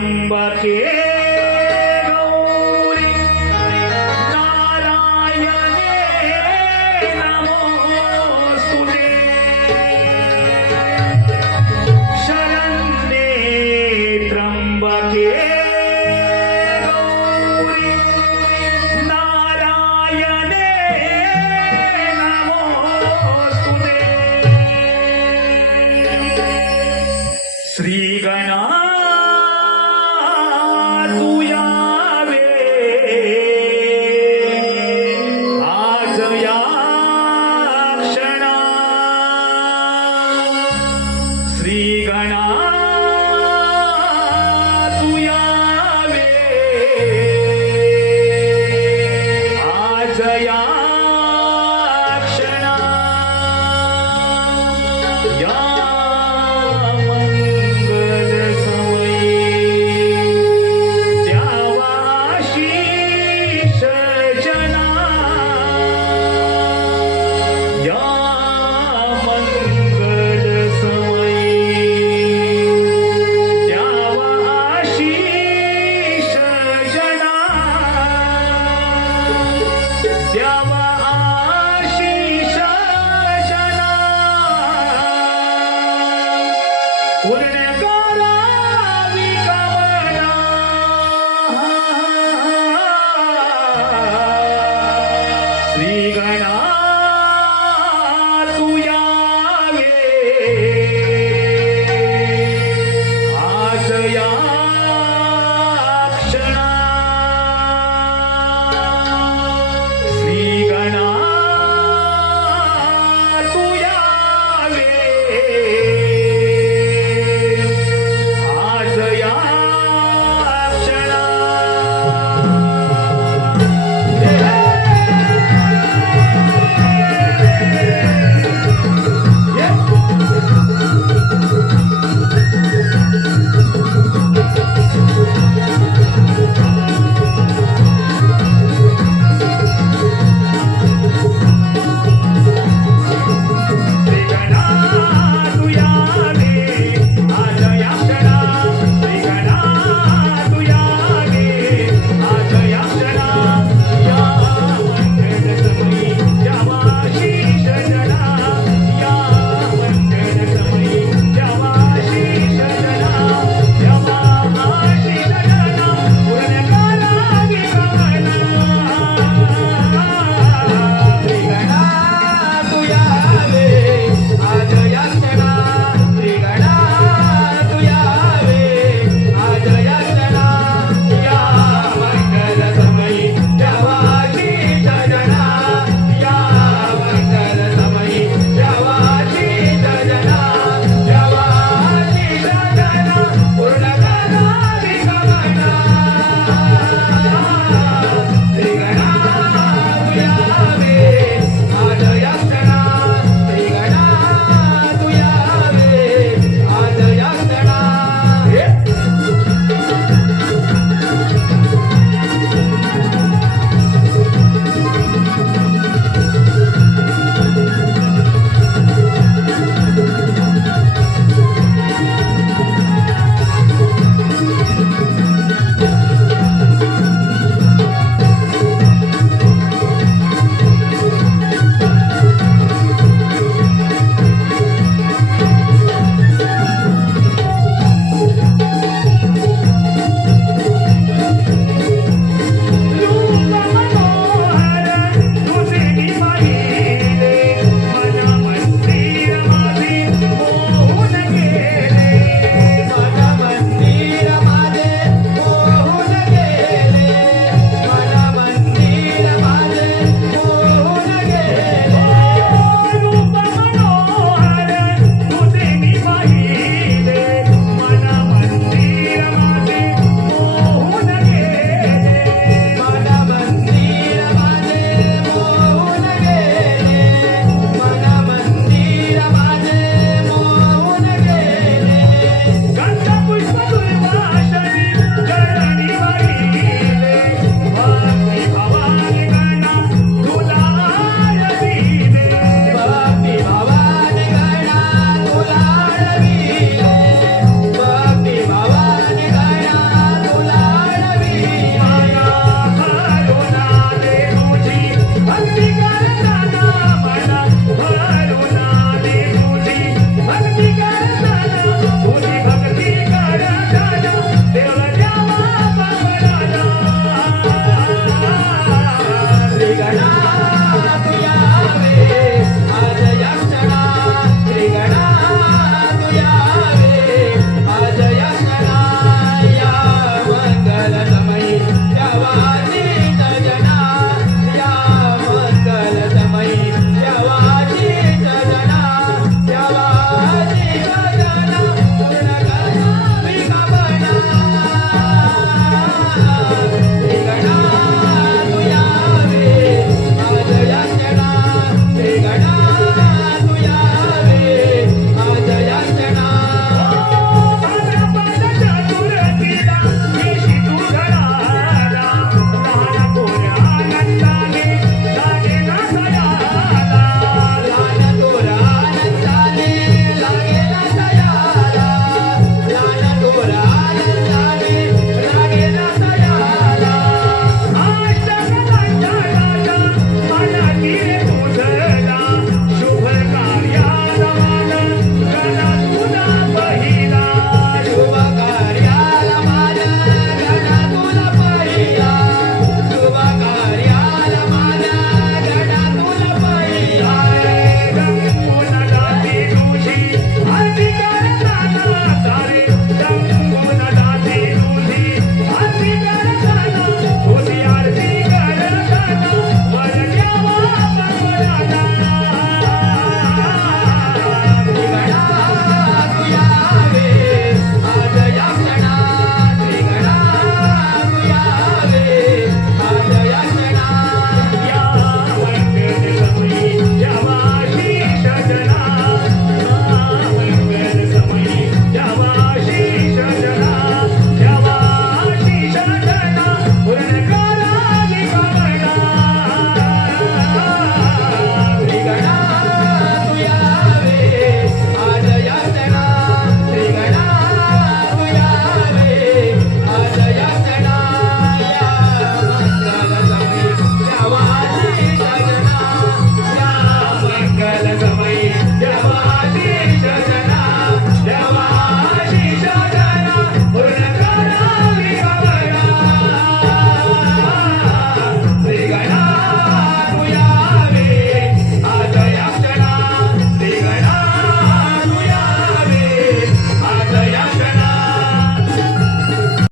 number here. Yeah.